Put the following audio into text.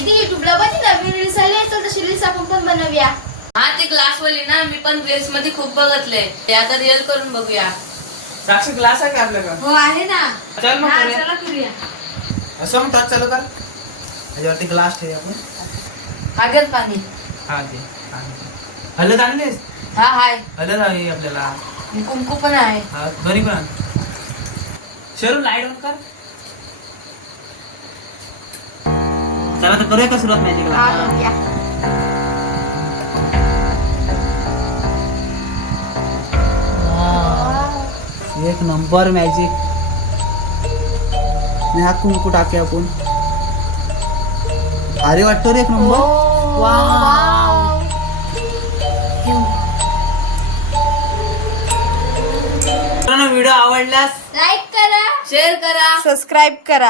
दीदी युट्यूबला बघ नवीन रील्स आली तर तशी रील्स आपण पण बनवूया. हा ते ग्लास वाली ना मी पण रील्स मध्ये खूप बघितले ते आता रिअल करून बघूया. साक्षी ग्लास आहे का आपल्याकडे? हो आहे ना. चल मग हा, करूया. चला करूया. असं मग टच चालू कर त्याच्यावरती ग्लास ठेवूया आपण. हागेल पाणी. हा ते हळद आणलीस? हा हाय हळद हवी आपल्याला. कुंकू पण आहे. हा दोन्ही पण. शरू लाईट ऑन कर. चला तर करूया का सुरुवात मॅजिकला? हा करूया. एक नंबर मॅजिक. हा कुंकू टाकूया आपण. अरे वाटतो रे एक नंबर. व्हिडिओ आवडल्यास लाईक करा, शेअर करा. सबस्क्राईब करा.